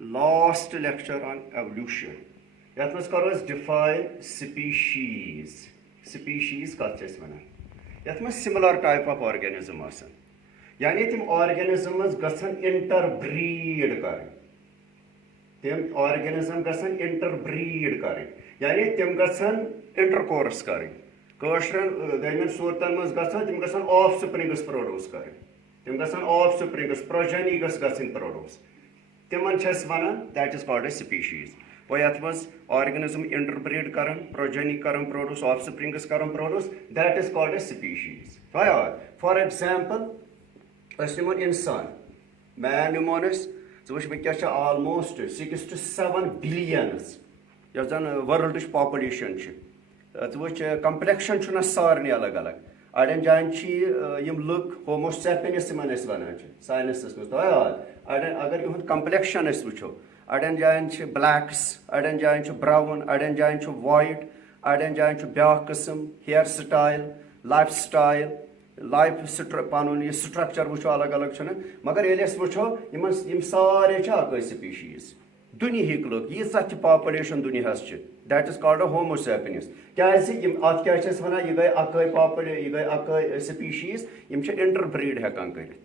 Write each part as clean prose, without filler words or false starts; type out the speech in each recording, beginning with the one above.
last lecture on evolution. Yat maz karo define species. Species kaç çeşit bana. Yat maz similar type of organism asan. Yani tim organisms gasan interbreed karın. Tim organism gasan interbreed karın. Yani tim gasan intercourse karın. Kaşran daymen surtan maz gasan tim gasan offsprings produce karın. Tim gasan offsprings progeny gasan produce. Timan chess vana, that is called a species. Poyatmas organism interbreed karan, progeny karan produce, offsprings karan produce, that is called a species. For example, assume insan, man humanus, so which we catch almost 6 to 7 billions. Yes, then world population. So which complexion chuna sarni alag alag. Aden janchi yim look homo sapiens manes vanach. Sciences mus. Aden agar yun complexion is wucho. Aden janchi blacks, aden janchi brown, aden janchi white, aden janchi biakism, hairstyle, lifestyle, life structure wucho alag alag chuna. Magar elias wucho yim sare cha species. Dunya hikluk, ye such population dunya has chit. That is called a Homo sapiens. Kaise yim at kya chas vana ye gai akai population, ye gai akai species, yim cha interbreed hekan karit.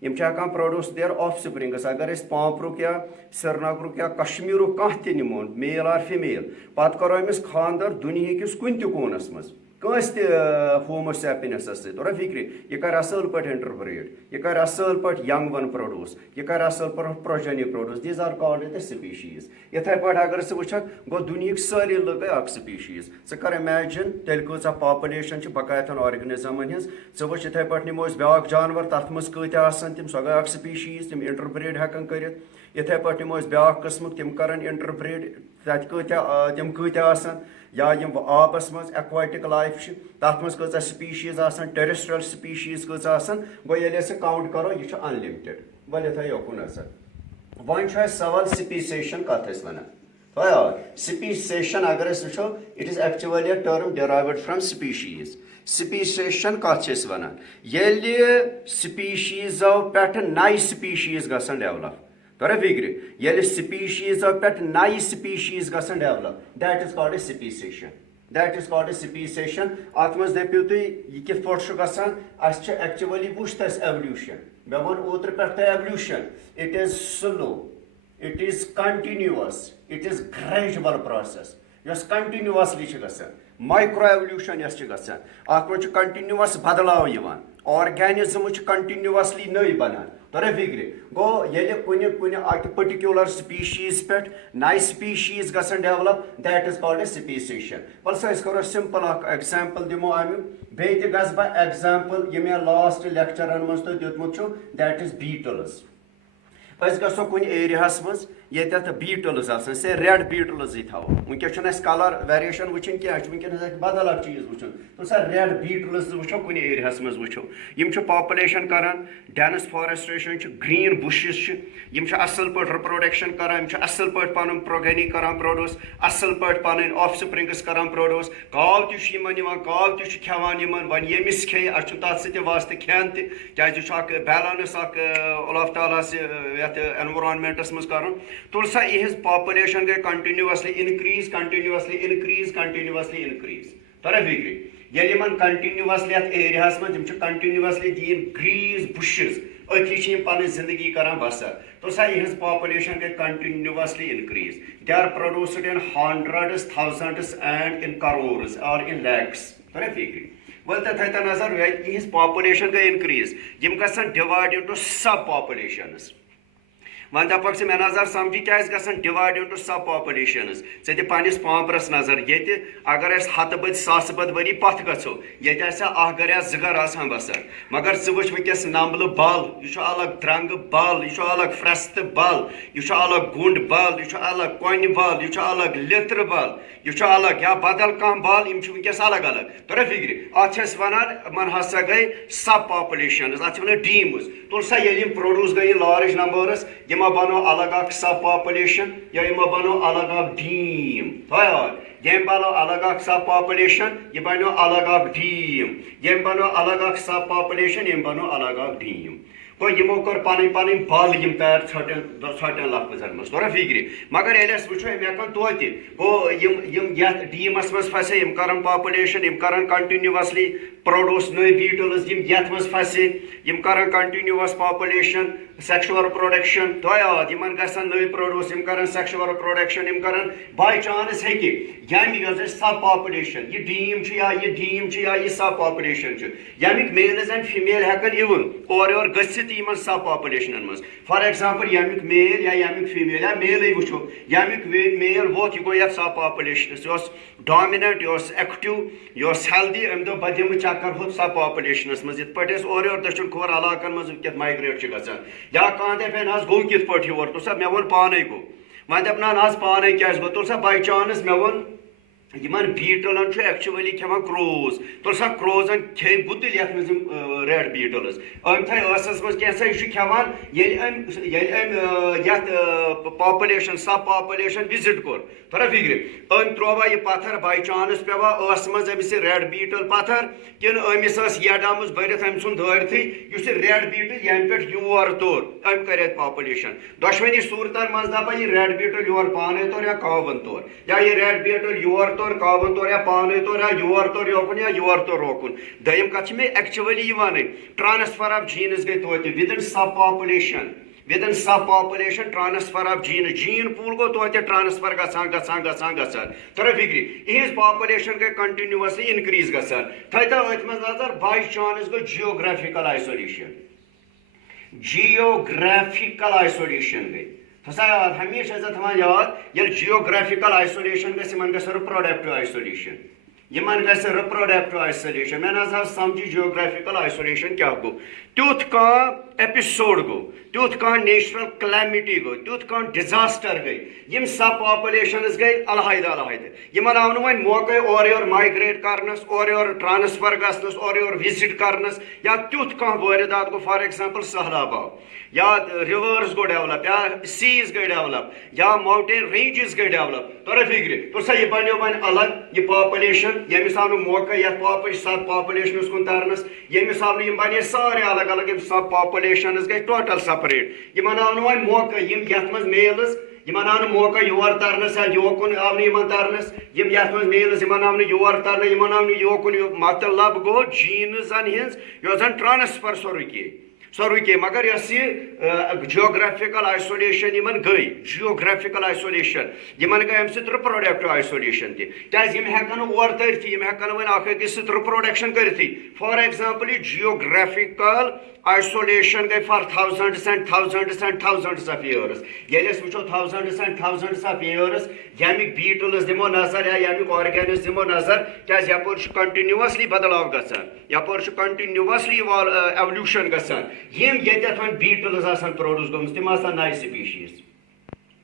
Yim cha kan produce their offsprings. Agar is pampru kya, sirnagru kya, Kashmiru kahti nimon, male or female. Pat karo imis khandar dunya hikis kunti konas mas. Kansti Homo sapiens asit. Ora fikri, ye kar asal pat interbreed. Ye kar asal pat young one produce. Ye kar asal pat progeny produce. These are called the species. Yethai pat agar se wuchak go dunya hik sari logai ak species. So kar imagine telko sa population ch bakayatan organism his. So wuch yethai pat nimo is beak janwar tat mas kyti asan tim so ak species tim interbreed hekan karit. Yethai pat nimo is beak qismuk tim karan interbreed tat kyti tim kyti asan. Ya yim abas maz aquatic life tat maz kota species asan terrestrial species kota asan go yele se count karo ye unlimited wale tha yokun asan one choice saval speciation kathas wana to speciation agar es wucho it is actually a term derived from species speciation kathas wana yele species of pattern nice species gasan develop Tora figure, yellow species of pet nice species gasan develop. That is called a speciation. That is called a speciation. Atmas de puti yikit force gasan as actually boost as evolution. Bevan outra pet evolution. It is slow. It is continuous. It is gradual process. Yes, continuously gasan. Microevolution yes gasan. Atmas continuous badalav yavan. Organism which continuously nai banan. Tora figure, go yele kuni particular species pet, nice species gasan develop, that is called a speciation. Also, is a simple example demo amu. Beit gas by example, yeme last lecture and must do that is beetles. As gaso kuni area has yet the beetles asan, say red beetles it how. Unkation is color variation which in catch, we can have badala cheese which. So say red beetles which kuni area has which. Yimcha population karan, dense forestation, green bushes, yimcha asal part reproduction karan, yimcha asal part panum progeny karan produce, asal part panin offsprings karan produce, kav tishi maniman, kav tishi khavaniman, one yemis k, achutat city was the canti, jajushak balance Olaf Talas environment as muskaran. Tulsa his population continuously increase. Terrific. Yeliman continuously at areas continuously the increase bushes. Teaching panis zindagi karan basa. Tulsa his population continuously increase. They are produced in hundreds, thousands, and in crores or in lakhs. Terrific. Well, the Nazar his population increase. Jim Gassan divide into subpopulations. One the Paxim Nazar Samjika is Gassan divide into subpopulations. Say the Panis Pompras Nazar Yeti, Agaras Hatabad Sasabad Vari Patgaso, Yetasa Agaras Zagaras Hambasa, Magar Subush Vikas Namblu Bal, you shall alak Drang Bal, you shall alak Frest Bal, you shall alak Gund Bal, you shall alak Coin Bal, you shall alak Liter Bal, you shall alak Ya Badal Kam Bal, Imchukas Alagala. Torafigri, Achas Vanar Manhasagai subpopulations, actually demus. Tulsa Yelim produce large numbers. Yama bano alagak subpopulation, yama bano alagak deem. Yembano alagak subpopulation, yambano alagak deem. Yembano alagak subpopulation, yambano alagak deem. गो यमो कर पानी पानी बल यम तैयार छटन लफ्जन मज तोरा फिक्र मगर ये वो हेकान तोते गो यम डीमस मज फसे यम कर पॉपुलेशन यम कर कंटिन्यूसली प्रोड्यूस नई बीटल्स यम मज फसे यम कर कंटिन्यूस पॉपुलेशन सेक्शुअल रिप्रोडक्शन तो याद यमन गसन नई प्रोड्यूस यम कर सेक्शुअल रिप्रोडक्शन यम कर बाय चांस हेकि यम सब पॉपुलेशन ये डीम या सब पॉपुलेशन यमिक मेल्स एंड फीमेल हेकन इवन और गसित सब पॉपुलेशन मज फॉर एग्जांपल यमिक मेल या यमिक फीमेल या मेल वो यमिक मेल वोत यह गो सब पॉपुलेशन डॉमिनेंट एक्टिव हेल्दी अम दो बह दिम चक्कर हो सब पॉपुलेशन मज इत पे और दक्षिण खोर इलाकन मज माइग्रेट गसान या कह दप गो कित पे योर तुल सा मे वो पाने गो वह दप ना पाने क्या गो तुल सा बाई चांस मे वो यमन बीटलन एक्चुअली खेवान क्रोज तुल सा क्रोजन खे गुतल ये रेड बीटल्स अम थे मज कैसा खेवान पॉपुलेशन सब पॉपुलेशन विजिट कोर थोड़ा फिक्र अम त्रोवा यह पत्थर बाई चांस पेवा मज अमिस रेड बीटल पत्थर किन अमिस यडाम भरत अम सुन धरथी रेड बीटल यम पे योर तोर अम कर पॉपुलेशन दशवनी सूरतन मज दपा यह रेड बीटल योर पाने तोर या कावन तोर या यह रेड बीटल योर तोर कावन तोर या पाने तोर या योर तोर योकुन या योर तोर रोकुन दयम कथ मे एक्चुअली ट्रांसफर ऑफ जीन्स गई तो विदिन सब population transfer of gene pool गो तो ट्रांसफर गसान थोड़ा फिक्र इज पॉपुलेशन गई कंटिन्यूसली इनक्रीज गसान थो अत नजर बाई चांस गो जियोग्राफिकल आइसोलेशन गई थसा याद हमेशा थवान याद ये जियोग्राफिकल आइसोलेशन गस रिप्रोडक्टिव आइसोलेशन यमन गस रिप्रोडक्टिव आइसोलेशन मे ना समझी जियोग्राफिकल आइसोलेशन क्या गो तुथ कह एपिसोड गो तुथ कह नेचुरल क्लैमिटी गो तुथ कह डिजास्टर गई यम सब पॉपुलेशन गई अलहद यमन आव वन मौके और योर माइग्रेट करनस और योर ट्रांसफर गसनस और योर विजिट करनस या तुथ कह वारदात गो फॉर एग्जांपल सहलाब आव या रिवर्स गो डेवलप या सीज गई डेवलप या माउंटेन रेंजेस गई डेवलप तोरा फिक्र तो सा यह बनो वन अलग यह पॉपुलेशन यमिस आव मौका ये सब पॉपुलेशन कुन तरनस यमिस आव बने सारे अलग अलग सब पॉपुलेशन गई टोटल सेपरेट यमन आव वन मौका यथ मज मेल्स यमन आव मौका योर तरनस या योकुन आव तरनस यथ मज मेल्स यमन आव योर तरन यमन आव योकुन मतलब गो जीनजन हज ट्रांसफर सोरुई के मगर जियोग्राफिकल आइसोलेशन यमन गई जियोग्राफिकल आइसोलेशन यमन गई अम रिप्रोडक्टिव आइसोलेशन तम हेकन और तरथी हेकन वन अकिस रिप्रोडक्शन करथी फॉर एग्जांपल जियोग्राफिकल आइसोलेशन गई for thousands and thousands and thousands of years ये वो thousands and thousands of years यमिक बीटल्स दिमो नजर या यमिक ऑर्गेनिज दिमो नजर क्या यपोर कंटिन्यूसली बदलाव गसान यपोर कंटिन्यूसली एवोल्यूशन गसान यम ये बीटल्स प्रोड्यूस गम तम नई स्पीशीज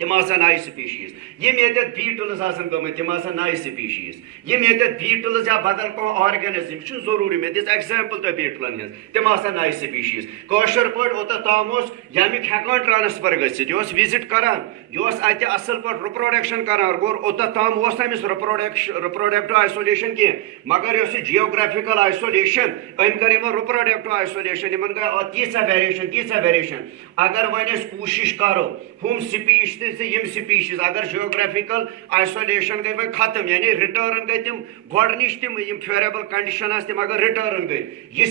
तम नई स्पीशीज यम ये बीटल्स गम नई स्पीशीज यम ये बीटल्स या बदल कह ऑर्गेनिज्म जरूरी मे दिस एग्जांपल तो बीटलन हज तम नई स्पीशीज कशर पे ओत ताम यमिक हेकान ट्रांसफर गसित विजिट करान यह असल पे रिप्रोडक्शन करान गोर ओत ताम अमिस रिप्रोडक्टिव आइसोलेशन कह मगर जियोग्राफिकल आइसोलेशन अम कर रिप्रोडक्टिव आइसोलेशन इन तीसा वेरिएशन अगर वन कोशिश करो हम स्पीशीज अगर जियोग्राफिकल आइसोलेशन गई वह खत्म यानी रिटर्न गई तम गोडनिश तम फेवरेबल कंडीशन तम अगर रिटर्न गई यह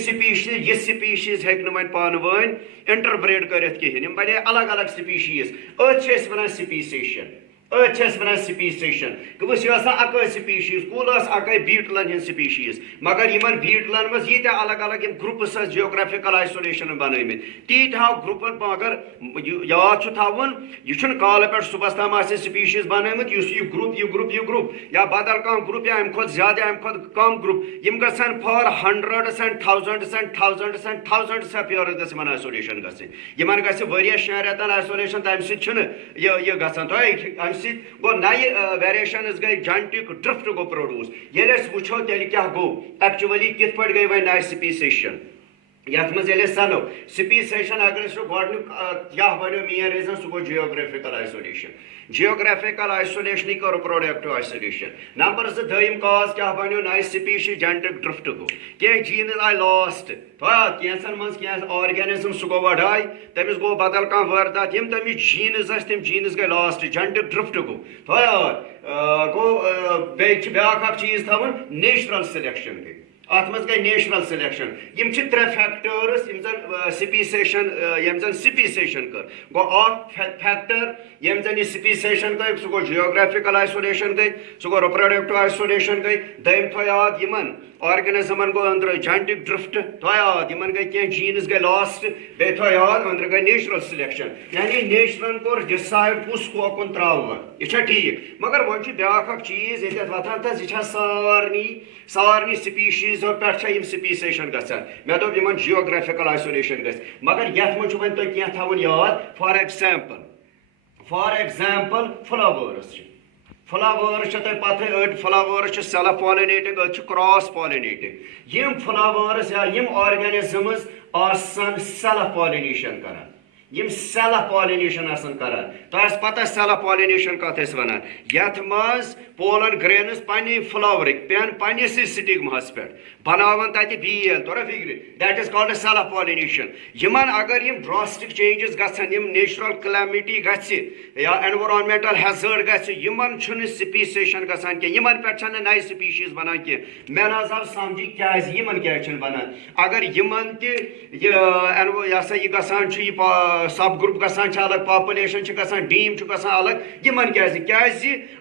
स्पीशीज हेक वन पान वन इंटरब्रेड कर बने अलग अलग species one speciation one speciation वह अक स्पीशीज कुल अक बीटलन हज स्पीशीज मगर इन बीटलन मज ये अलग अलग ग्रुप्स जियोग्राफिकल आइसोलेशन बन तीत हाव ग्रुपन मगर याद थवन यह काल पे सुबह तम स्पीशीज बनमत यह ग्रुप या बदल कम ग्रुप या अम ज्यादा अम कम ग्रुप यम गसन for hundreds and thousands and thousands and thousands of years गन आइसोलेशन गन गह 6 रेतन आइसोलेशन तम सह गो गो नई वेरिएशन गई जेनेटिक ड्रिफ्ट गो प्रोड्यूस ये वो तेल क्या गो एक्चुअली कित पे गई वह नई स्पीसीशन यथ मज सनो स्पीसेशन अगर क्या बनो मेन रीजन सह गो जियोग्राफिकल आइसोलेशन जियोग्राफिकल आइसोलेशन कर प्रोडक्टिव आइसोलेशन नंबर दम काज क्या बनो नई स्पीशी जेनेटिक ड्रिफ्ट गो कह जीन आई लॉस्ट कैंसन मज ऑर्गेनिज्म सह गो वढ़ाई तमिस गो बदल कह वारदात यम तमिस जीन्स तम जीन्स गई लॉस्ट जेनेटिक ड्रिफ्ट गो गो ब्या चीज थवन नेचुरल सिलेक्शन गई अत मज गई नेचुरल सिलेक्शन यम त्रे फैक्टर्स यम स्पीसेशन कर गो फैक्टर यम जन स्पीसेशन गई सह गो जियोग्राफिकल आइसोलेशन गई सह गो रिप्रोडक्टिव आइसोलेशन गई दम थो याद यमन ऑर्गेनिज्मन गो अंदर जेनेटिक ड्रिफ्ट थो याद यमन गई कह जीन्स गई लॉस्ट बे थो याद अंदर गई नेचुरल सिलेक्शन यानी नेचुरल कोर डिसाइड कुस कोकुन त्राव यह ठीक मगर वो ब्या चीज ये वथान तो यह सारनी स्पीशीज पे स्पीसेशन गसान मे दोप इन जियोग्राफिकल आइसोलेशन गस मगर ये मन तुम क्या थवन याद फॉर एग्जाम्पल फ्लावर्स पत अड़ फ्लावर्स सेल्फ पॉलिनेटिंग अड़ क्रॉस पॉलिनेटिंग यम फ्लावर्स या यम ऑर्गेनिजम्स आसान सेल्फ पॉलिनेशन करान यम सेल्फ पॉलिनेशन आसान करान तो पता सेल्फ पॉलिनेशन कत वनान यथ मज पोलन ग्रेन्स पन्ने फ्लावरिक पेन पन्निस स्टिग्मस पे बनावन तत बेल तोरा फिक्र that is called self pollination Yemen अगर यम ड्रास्टिक चेंजेस गसन यम नेचुरल कैलामिटी गछि या एनवायरमेंटल हैजर्ड गछि यमन छुन स्पीसेशन गसन के यमन पे छन नई स्पीशीज बनान के मे नजर समझी क्या यमन क्या छन बनान अगर यमन ते या सा ये गसन छु सब ग्रुप गसान अलग पॉपुलेशन गसान डीम गसान अलग यमन क्या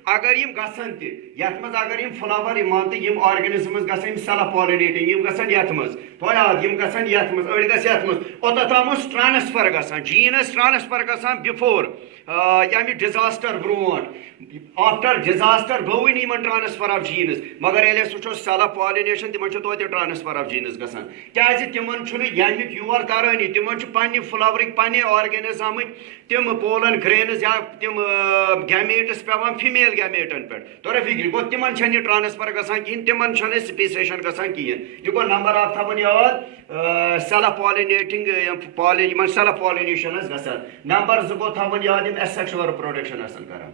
अगर यम गसान यथ मज अगर यम फ्लावर मान यम ऑर्गेनिजम्स गसान सेल्फ पॉलिनेटिंग यम गसान यथ मज तो याद यम गसान यथ मज अड़ गस यथ मज ओतम ट्रांसफर गसान जीनस ट्रांसफर गसान बिफोर यानी disaster brought after disaster go in transfer of genus मगर ये वो सेल्फ पॉलिनेशन तिम तो ट्रांसफर ऑफ जीनस गसान क्या तिमन यमिक योर करानी तिमन पन्ने फ्लावरिक पन्ने ऑर्गेनिज्म तिम पोलन ग्रेन्स या तिम गैमेट्स पेवान फीमेल गैमेटन पे तोरा फिक्र गो तिमन छन ट्रांसफर गसान कहीं तिमन छन स्पीसेशन गसान कहीं यह गो नंबर ऑफ थवन याद सेल्फ पॉलिनेटिंग सेल्फ पॉलिनेशन गसान नंबर 2 गो थवन याद एसेक्सुअल रिप्रोडक्शन करान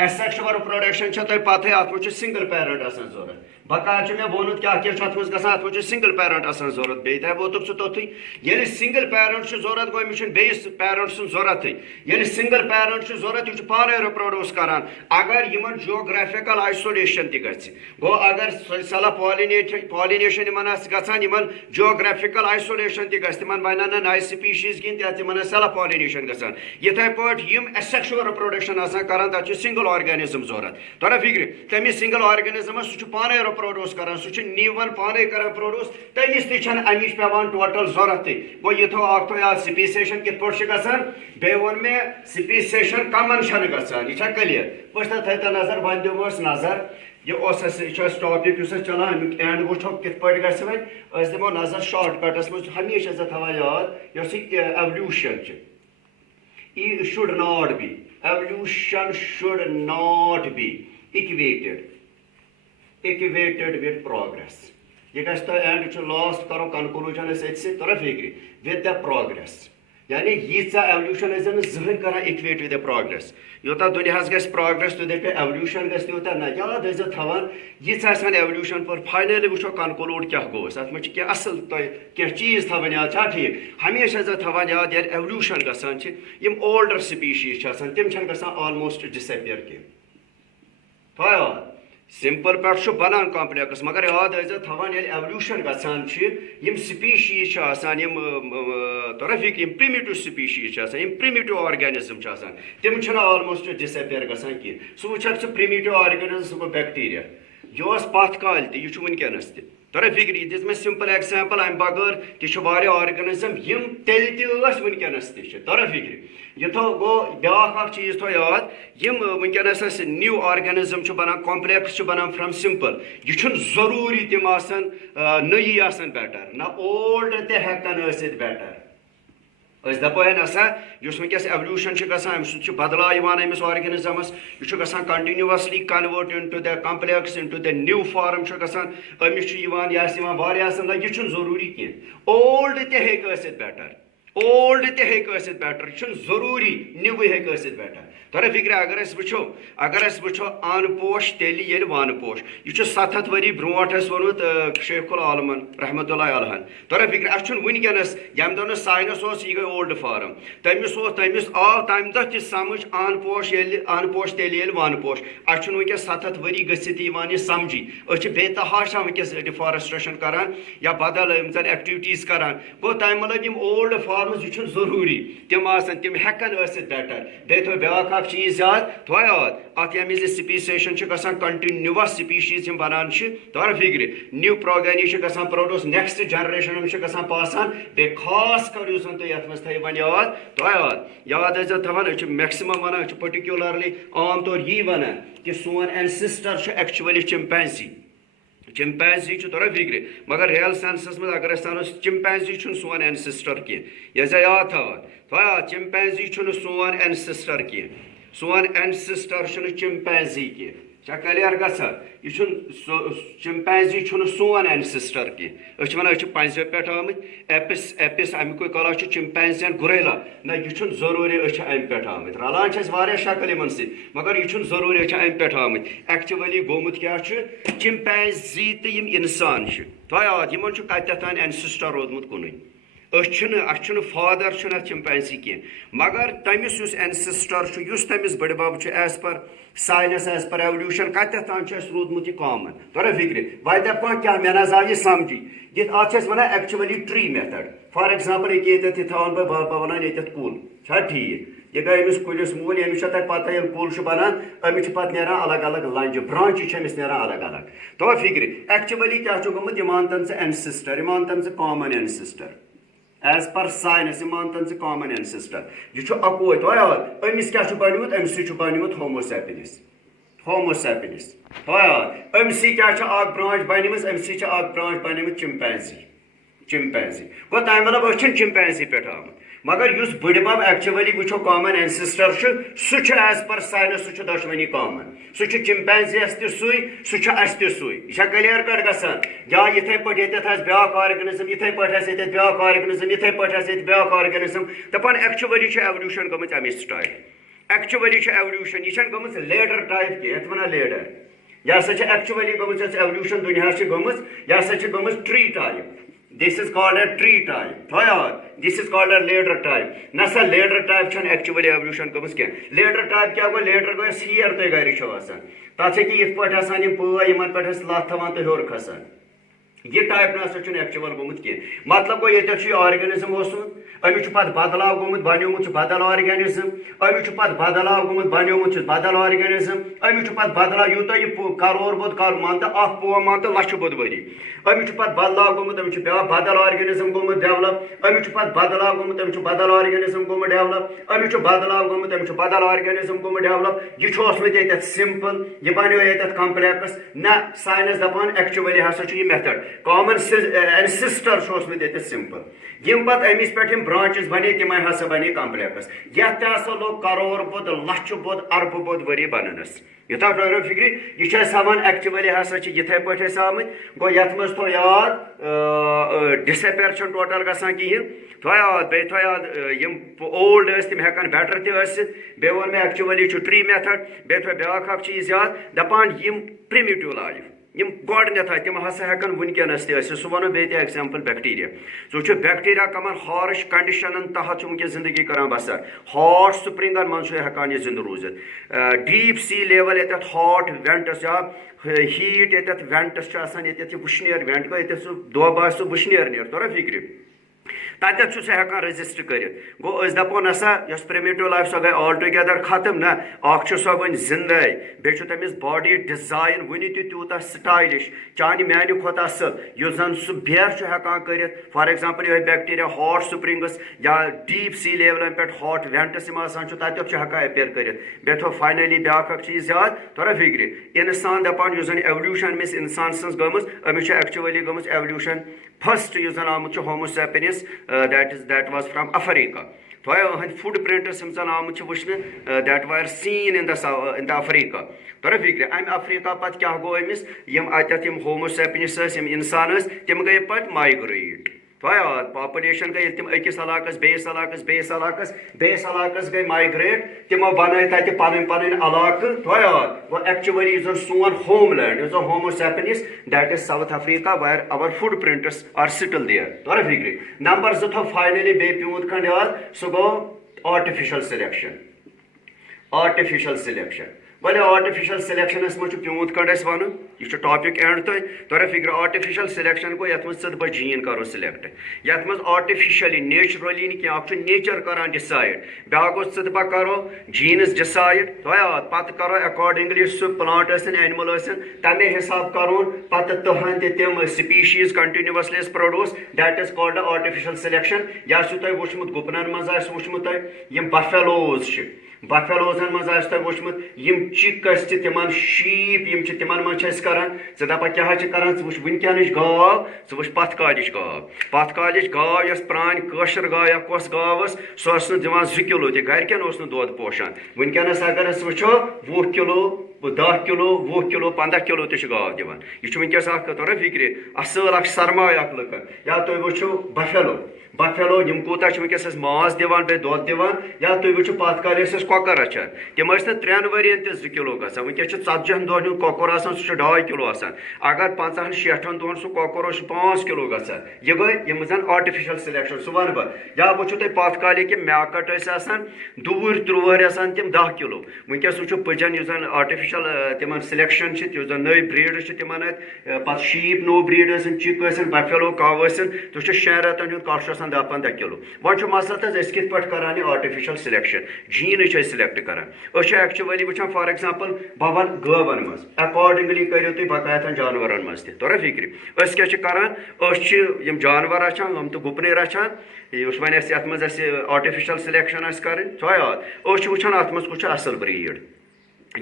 एसेक्सुअल रिप्रोडक्शन पत अत सिंगल पेरेंट जरूरत बकाया मे वोनुत क्या अत गसान सिंगल पेरेंट जरूरत बे वोतुक सह तोथी ये सिंगल पेरेंट जरूरत गो अमिस बेस पेरेंट सुन जरूरत ये सिंगल पेरेंट जरूरत यह पाने रिप्रोड्यूस करान अगर इन जियोग्राफिकल आइसोलेशन गो अगर self pollination in in geographical isolation तिम बन नई स्पीशीज कहीं तिम सेल्फ पॉलिनेशन गसान यथे पे एसेक्सुअल रिप्रोडक्शन करान तक सिंगल ऑर्गेनिज्म जरूरत तोरा फिक्र तमिस सिंगल ऑर्गेनिज्मस सह पाने प्रोड्यूस करान सह नीवन पाने करान प्रोड्यूस तमिस तन अमिश पेवान टोटल जरूरत गो ये थो याद स्पीसेशन कित पे गसान बे वोन मे स्पीसेशन कमन छन गसान यह क्लियर पे थे नजर वन दिमोस नजर यह टॉपिक चलान अमुक एंड वो कित पे गस दिमो नजर शॉर्टकटस मज हमेशा थवा याद evolution it should not be evolution should not be equated with progress ये गस तो एंड छु लास्ट करो कंक्लूजन से तोरा फिक्र विद द प्रोग्रेस यानी यीचा एवल्यूशन जहन कर इक्वेट विद द प्रोग्रेस योता दुनियास गस प्रोग्रेस तो पे एवल्यूशन गस योता ना याद थवान यीचा एवल्यूशन पर फाइनली वो कंक्लूड क्या गोस अत मे क्या असल तो क्या चीज थवान याद ठीक हमेशा थवान याद एवल्यूशन गसान यम ओल्डर स्पीशीज तिम गसान ऑलमोस्ट डिसअपियर कह सिंपल पे बनान कॉम्प्लेक्स मगर याद थवान एवल्यूशन गसान स्पीशीज तोरा फिक्र प्रिमिटिव स्पीशीज प्रिमिटिव ऑर्गेनिज्म तिम ऑलमोस्ट डिसअपियर गसान कह सह वुक प्रिमिटिव ऑर्गेनिज्म सह गो बैक्टीरिया यह पथ काल तह वनकस तोरा फिक्र यह दिस सिंपल एग्जाम्पल अम बगैर तह ऑर्गेनिज्म तेल वनकस तोरा फिक्र यह थो गो ब्या चीज थो याद वनकस न्यू ऑर्गेनिज्म बनान कॉम्प्लेक्स बनान फ्रॉम सिंपल यह जरूरी तम नई बेटर ना ओल्ड ते हेकन बेटर दपो नसा वस एवल्यूशन गसान बदलाव अमिस ऑर्गेनिजमस यह continuously convert into the complex into the new form अमिस यह जरूरी कह ओल्ड तक बेटर ओल्ड तक बेटर जरूरी न्यू बेटर तोरा फिक्र अगर वो अन पोश तेल ये वन पोश यह 700 वरी ब्रोट वोनमुत शेखुल आलमन रहमतुल्लाह अलैह तोरा फिक्र अस वनकस यम दो साइनस यह गई ओल्ड फार्म तमिस आव तम दह समझ अन पोश तेल ये वन पोश अस वनकस 700 वरी गि समझी बेतहाशा वनकस डिफॉरेस्ट्रेशन करान या बदल एक्टिविटीज करान गो तम मतलब ओल्ड फार्मस यह जरूरी तम हेकन बेटर बे थो ब्या चीज याद थो याद अत यम स्पीसेशन कंटिन्यूस स्पीशीज बनान तोर फिक्र न्यू प्रोगनी प्रोड्यूस नेक्स्ट जनरेशन पासान बे खास कर तुम याद तो याद थवान मैक्सिमम वन पर्टिकुलरली आम तौर यी वन कि सोन एंसेस्टर एक्चुअली चिंपैंजी तोरा फिक्र मगर रियल सेंसस में अगर चिंपैंजी सोन एंसेस्टर कह यह याद थवान चिंपैंजी सोन एंसेस्टर कह सोन एंसेस्टर चिंपैंजी कह क्लियर गसा यह चिंपैंजी सोन एंसेस्टर कह वन पंजो पे एपिस एपिस अमुक कला चिंपैंजी गुरेला ना यह जरूरी अम पे रलान शक्ल इन मगर यह जरूरी अम पे एक्चुअली गोमुत क्या चिंपैंजी तो इंसान तो याद इन कतान एंसेस्टर रोदमुत कुन फादर चिंपैंजी कह मगर तमिस एंसेस्टर तमिस बड़बब एज पर साइंस एज पर एवल्यूशन कतान रूदमुत कॉमन तोरा फिक्र वह दप क्या मे ना यह समझी ये one actually tree method for example ये थवान बह वन ये कुल ठीक यह गई अमिस कुलिस मूल अमिस पता ये कुल बनान अमिस पे नारान अलग अलग लंज ब्रांच नारान अलग अलग तो फिक्र एक्चुअली क्या गोमुत मान तन एंसेस्टर मान तन कॉमन एंसेस्टर एज पर साइंस मान तन कॉमन एंसेस्टर यह अकोई तो याद अमिस क्या बनमुत अमिस होमोसेपियंस होमोसेपियंस तो याद अमिस क्या ब्रांच बनम अमिस ब्रांच बनम चिंपैंजी चिंपैंजी गो तम मतलब चिंपैंजी पे आमुत मगर उस बड़बब एक्चुअली वो कॉमन एंसेस्टर सह एज पर साइंस सह दशवनी कॉमन सह चिंपैंजीस तुई यह क्लियर कट गसान या इथे पे ब्या ऑर्गेनिज्म इथे पे ब्या ऑर्गेनिज्म इथे पे ब्या ऑर्गेनिज्म दपान एक्चुअली एवल्यूशन गम अमे स्टार्ट एक्चुअली एवल्यूशन यह गम लेडर टाइप कह वन लेडर यह एक्चुअली गम एवल्यूशन दुनिया गम यह गम tree type This is called a tree type. This is called a ladder type. Nasa ladder type छन actually evolution कमस क्या? Ladder type क्या गो ladder गो सीयर तो गाड़ी शवासन. ताचे कि इस पर आसान ये पूरा ये मन पर आस लाथ थवान तो होर खसन. ये टाइप ना सचुन एक्चुअल गोमुत के मतलब को ये तक ऑर्गेनिज्म ओसुन अमिच पत बदलाव गोमुत बन्योमुत बदल ऑर्गेनिज्म अमिच पत बदलाव गोमुत बन्योमुत बदल ऑर्गेनिज्म अमिच पत बदलाव यूत ये करोड़ बोध कर मानता अख पो मानता लक्ष बोध वरी अमिच पत बदलाव गोमुत अमिच बदल ऑर्गेनिज्म गोमुत डेवलप अमिच पत बदलाव गोमुत अमिच बदल ऑर्गेनिज्म गोमुत डेवलप अमिच बदलाव गोमुत अमिच बदल ऑर्गेनिज्म गोमुत डेवलप ये ओसमुत ये सिंपल ये बनो ये कॉम्प्लेक्स ना साइंस दपान एक्चुअली हसा ये मेथड कॉमन एंसेस्टर ये सिंपल यम पे अमिस पे ब्रांचेस बने तम हसा बने कॉम्प्लेक्स यह लोग करोड़ बोध लक्ष बोध अरब बोध वरी बनस युथा फिक्र यह सवान एक्चुअली हसा ये पे आमुत गो ये तो याद डिसअपेयर टोटल गसान कहें तो याद बे तो याद यम ओल्ड तम हेकान बेटर बे वो मे एक्चुअली ट्री मेथड बे थो ब्या चीज याद दपान यम प्रिमिटिव लाइफ यम गोडनेथ तम हसा हेकन वनकस सह वो बे एग्जाम्पल बैक्टीरिया सो बैक्टीरिया कमन हार्श कंडीशन तहत वनकस जिंदगी करान बसर हॉट स्प्रिंगन मन हेकान यह जिंद रूजित डीप सी लेवल ये हॉट वेंटस या हीट ये वेंटस ये वुशनेर वेंट गो ये दोब आ वुशनेर नीर तोरा फिक्र तत हेकान रेजिस्ट कर गो दपो नसा प्रिमिटिव लाइफ सो गई ऑल टुगेदर खत्म ना सो वन जिंदे बे तमिस बॉडी डिजाइन वन तूत स्टाइलिश चान मानि खुद असल जन सह बेर हेकान कर फॉर एग्जाम्पल यह बैक्टीरिया हॉट स्प्रिंग्स या डीप सी लेवल पे हॉट वेंटस तक हेकान अपेयर कर बे थो फाइनली ब्या चीज याद तोरा फिक्र इंसान दपान जन एवल्यूशन मिस इंसान सज गम अमिस एक्चुअली गम एवल्यूशन फर्स्ट जन आमुत homo sapiens that was from Africa. तो foot prints um that were seen in the Africa तोरा फिक्र अम अफ्रीका पे क्या गो अमिस अत होमोसेपियंस इंसान तम गई पे माइग्रेट तो पॉपुलेशन गई तम अकिस इलाकस बेस इलाकस बेस इलाकस बेस इलाकस गई माइग्रेट तमो बन तत पन इलाक तो एक्चुअली सोन homeland Homo sapiens that is South Africa where our footprints are still there तोरा फिक्र नंबर 2 फाइनली बे प्यूत खंड याद सह गो आर्टिफिशियल सिलेक्शन वाले आर्टिफिशियल सिलेक्शन मज प्यूत कड़ वन यह टॉपिक एंड तोरा फिक्र आर्टिफिशियल सिलेक्शन गो ये बह जीन करो सिलेक्ट ये आर्टिफिशियली नेचुरली क्या नेचर करान डिसाइड ब्या बह करो जीन्स डिसाइड तो पे करो अकॉर्डिंगली सह प्लांट एनिमल तमे हिसाब करोन पे तहन तम species continuously produce that is called artificial selection यह तुम वुचमुत गुपनन मज वुचमुत बफेलोज बफेलोजन मज वुचमुत चिकस तिमन शीप तिमन मज करान दपा क्या करान वुच वनकनच गाव वुच पथ कालिच गाव यस प्रान कशर गाव कस गाव सह दिवान 2 किलो तरिकन दोद पोशान वनकनस अगर वो 20 किलो 10 किलो 20 किलो 15 किलो गाव दिवान यह वनकस तोरा फिक्र असल सरमाय लुकन या तुम वो बफेलो कूता वनकस माज दिवान बे दोद दिवान या तुम वो पत काल कॉकर रचान तम 3 वरियन 2 किलो गसान वनकस 40 दोहन कॉकर आसान सह 2.5 किलो आसान अगर 50-60 दोहन सह कॉकर 5 किलो गसान यह गई यम आर्टिफिशियल सिलेक्शन सह वन बह या वो तुम पत काल कि मैकट आसान 2-3 आसान तम 10 किलो वनकस वो पजन आर्टिफिशियल तिमन सिलेक्शन नई ब्रीड तिमन पे शीप नो ब्रीड चिक बफेलो काव तो 6 रतन कश 10-15 किलो वन मसल कित करान आर्टिफिशियल सिलेक्शन जीन सिलेक्ट करान एक्चुअली वुचान फॉर एग्जांपल बह वन गवन मज अकॉर्डिंगली करो तुम बकायतन जानवर मज तोरा फिक्र क्या करान जानवर रचान तो गुपने रचान वन आर्टिफिशियल सिलेक्शन कर वुचान अत मज असल ब्रीड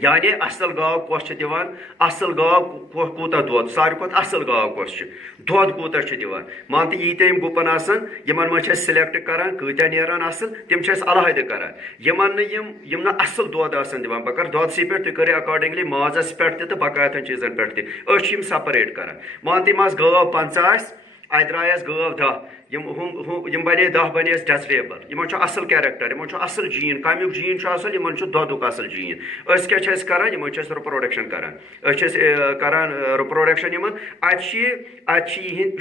यानी असल गाव कस दिवान असल गाव कूता दोद सारे खुद असल गाव कस दोद कूता दिवान मान तो यीत गुपन यमन मज सिलेक्ट करान कत्या नेरान असल तम अलहद करान यम असल दोद दिवान बह कर दोदसी पे तुम करो अकॉर्डिंगली माजस पे तो बकायतन चीजन पे सपरेट करान मान तम गाव 50 अत द्रायस गाव 10 यम बने 10 बने डेजरेबल यमन असल कैरेक्टर यमन असल जीन कमुक जीन असल यमन दोदुक असल जीन क्या करान यमन रिप्रोडक्शन करान रिप्रोडक्शन यमन अत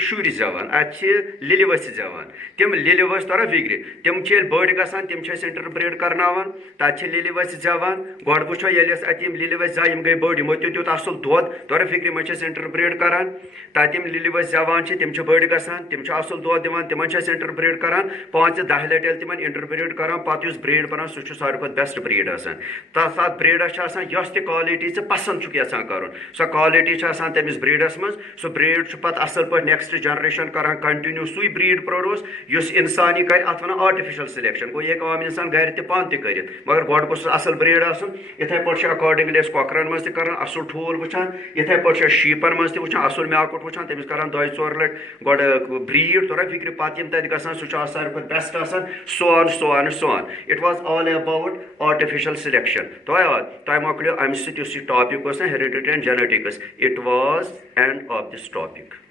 शुर जवान अत लिलवस जवान तम लिलवस तोरा फिक्र तम बड़ गसान तम इंटरब्रीड करनावान तत लिलवस जवान गो वो अत लिलवस जा गई बड़ यमो तुत असल दोद तोरा फिक्र यमन इंटरब्रीड करान तत लिलवस जवान तम बड़ गसान तम असल दोद दिवान तिमन इंटरब्रीड करान 5-10 लट तिमन इंटरब्रीड करान पे ब्रीड बनान सह सारे खुद बेस्ट ब्रीड तथ ब्रीडस यस क्वालिटी पसंद यहां कर सो क्वालिटी तमिस ब्रीडस मज सो ब्रीड पे असल पे नेक्स्ट जनरेशन करान कंटिन्यू सुई ब्रीड प्रोड्यूस युस इंसान यह कर अत वन आर्टिफिशियल सिलेक्शन गो ये आम इंसान घर पान कर मगर गो गोस असल ब्रीड इथे पे अकॉर्डिंगली कॉकरन मज करान असल ठूल वुचान इथे पे शीपन मज वुचान असल म्याकुट वुचान तमिस करान 2-4 लट गो ब्रीड तोरा फिक्र पे तत गसान सह सारे बेस्ट सोन it was all about artificial selection तो मकलो अम सह topic heredity and genetics it was end of this topic.